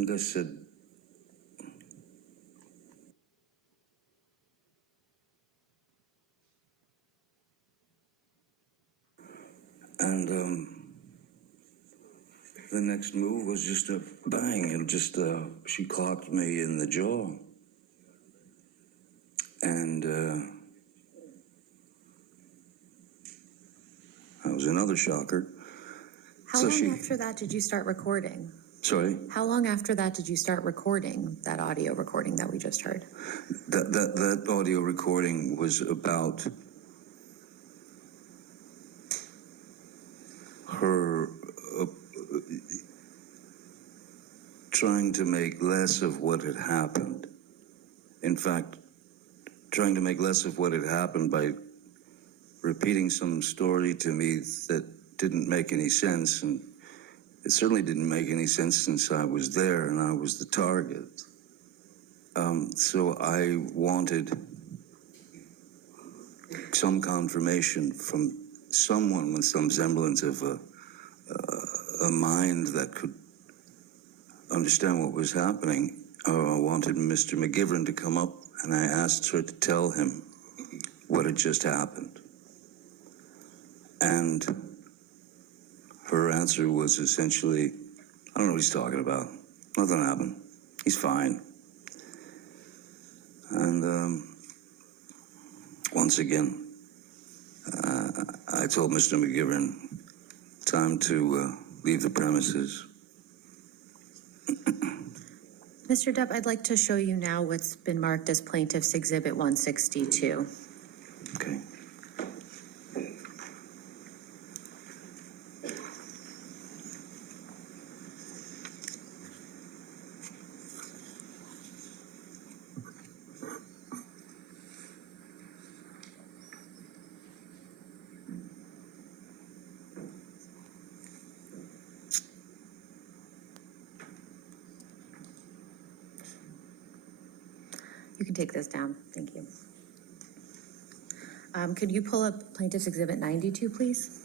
think I said, and the next move was just a bang, and just she clocked me in the jaw. And that was another shocker. How long after that did you start recording? Sorry? How long after that did you start recording that audio recording that we just heard? That audio recording was about her trying to make less of what had happened. In fact, trying to make less of what had happened by repeating some story to me that didn't make any sense, and it certainly didn't make any sense since I was there and I was the target. So I wanted some confirmation from someone with some semblance of a mind that could understand what was happening. I wanted Mr. McGivern to come up, and I asked her to tell him what had just happened. And her answer was essentially, I don't know what he's talking about. Nothing happened. He's fine. And once again, I told Mr. McGivern, time to leave the premises. Mr. Depp, I'd like to show you now what's been marked as Plaintiff's Exhibit 162. Okay. You can take this down. Thank you. Could you pull up Plaintiff's Exhibit 92, please?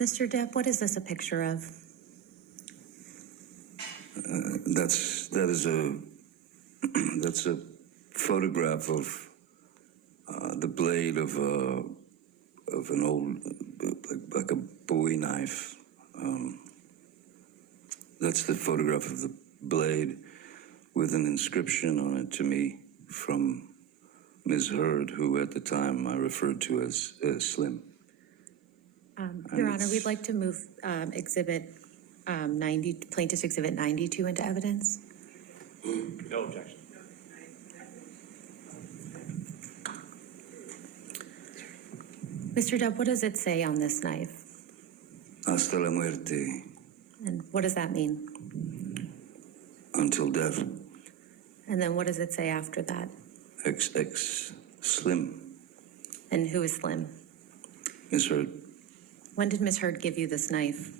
Mr. Depp, what is this a picture of? That's a photograph of the blade of an old, like a Bowie knife. That's the photograph of the blade with an inscription on it to me from Ms. Heard, who at the time I referred to as Slim. Your Honor, we'd like to move Plaintiff's Exhibit 92 into evidence. No objection. Mr. Depp, what does it say on this knife? Hasta La Muerte. And what does that mean? Until death. And then what does it say after that? XX Slim. And who is Slim? Ms. Heard. When did Ms. Heard give you this knife?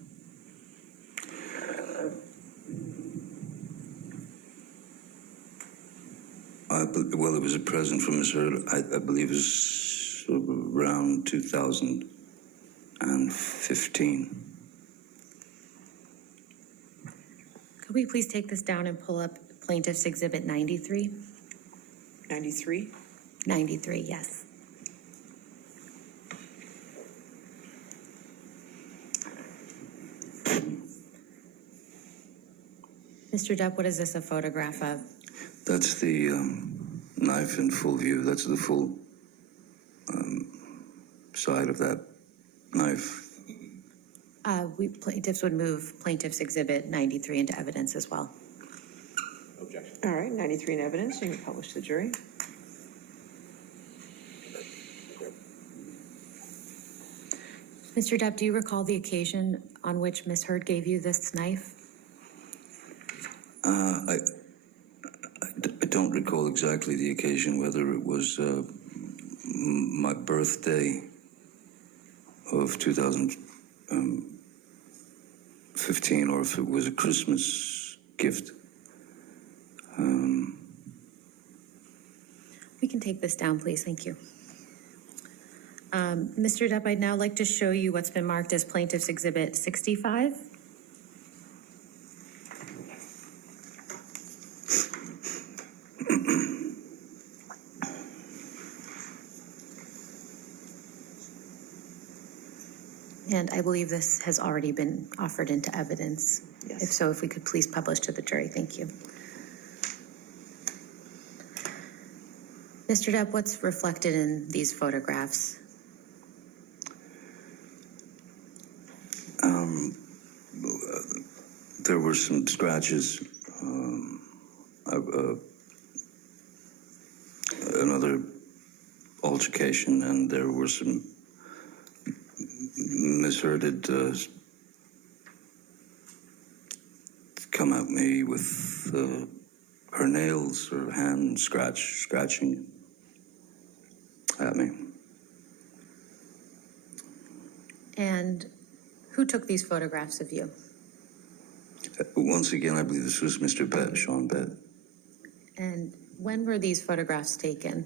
Well, it was a present from Ms. Heard. I believe it was around 2015. Could we please take this down and pull up Plaintiff's Exhibit 93? 93? 93, yes. Mr. Depp, what is this a photograph of? That's the knife in full view. That's the full side of that knife. Plaintiffs would move Plaintiff's Exhibit 93 into evidence as well. Objection. All right, 93 in evidence. You can publish to the jury. Mr. Depp, do you recall the occasion on which Ms. Heard gave you this knife? I don't recall exactly the occasion, whether it was my birthday of 2015 or if it was a Christmas gift. We can take this down, please. Thank you. Mr. Depp, I'd now like to show you what's been marked as Plaintiff's Exhibit 65. And I believe this has already been offered into evidence. Yes. If so, if we could please publish to the jury. Thank you. Mr. Depp, what's reflected in these photographs? There were some scratches. Another altercation, and there were some mishearded come at me with her nails, her hand scratching at me. And who took these photographs of you? Once again, I believe this was Mr. Bett, Sean Bett. And when were these photographs taken?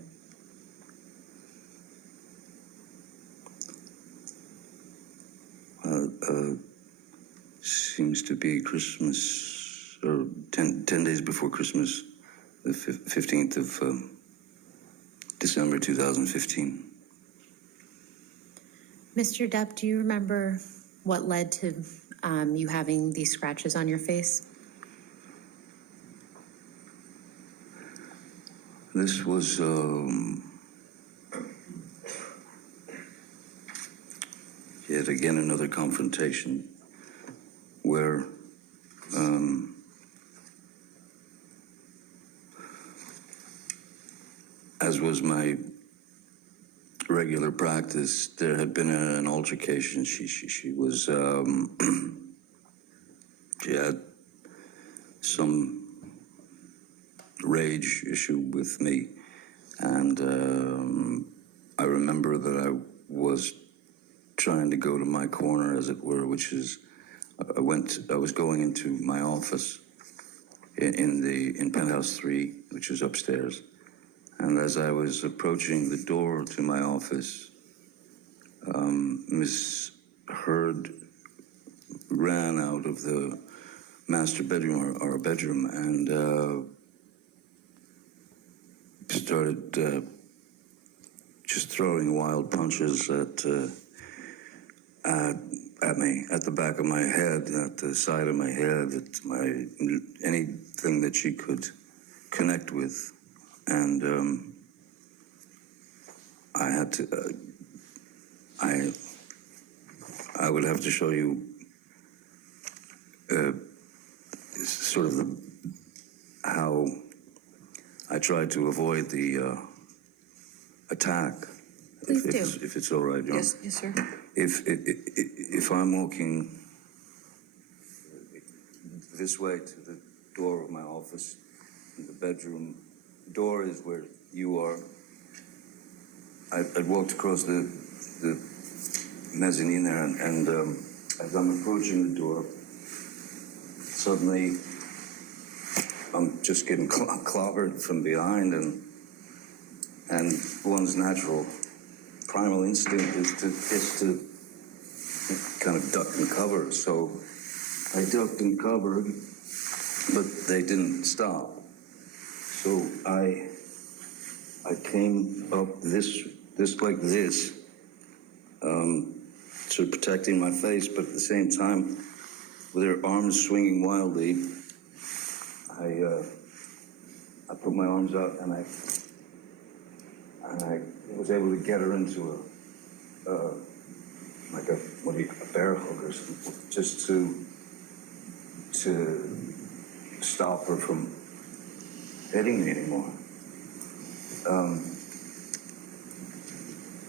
Seems to be Christmas, or 10 days before Christmas, the 15th of December 2015. Mr. Depp, do you remember what led to you having these scratches on your face? This was yet again another confrontation where as was my regular practice, there had been an altercation. She was she had some rage issue with me, and I remember that I was trying to go to my corner, as it were, which is I was going into my office in penthouse 3, which is upstairs. And as I was approaching the door to my office, Miss Heard ran out of the master bedroom, or bedroom, and started just throwing wild punches at me, at the back of my head, at the side of my head, at anything that she could connect with. And I had to, I would have to show you sort of how I tried to avoid the attack. Please do. If it's all right, John. Yes, yes, sir. If I'm walking this way to the door of my office, the bedroom door is where you are. I'd walked across the mezzanine there, and as I'm approaching the door, suddenly I'm just getting clobbered from behind, and one's natural primal instinct is to kind of duck and cover. So I ducked and covered, but they didn't stop. So I came up this like this, sort of protecting my face, but at the same time, with her arms swinging wildly, I put my arms out, and I was able to get her into a bear hug or something, just to stop her from hitting me anymore.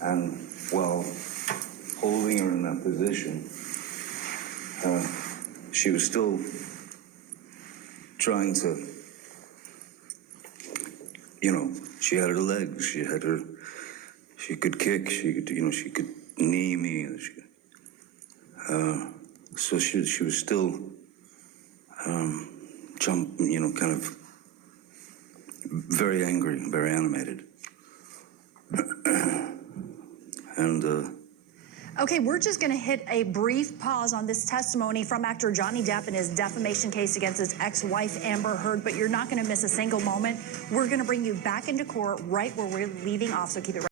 And while holding her in that position, she was still trying to you know, she had her legs, she could kick, she could knee me. So she was still kind of very angry, very animated. And Okay, we're just going to hit a brief pause on this testimony from actor Johnny Depp and his defamation case against his ex-wife Amber Heard, but you're not going to miss a single moment. We're going to bring you back into court right where we're leaving off, so keep it right.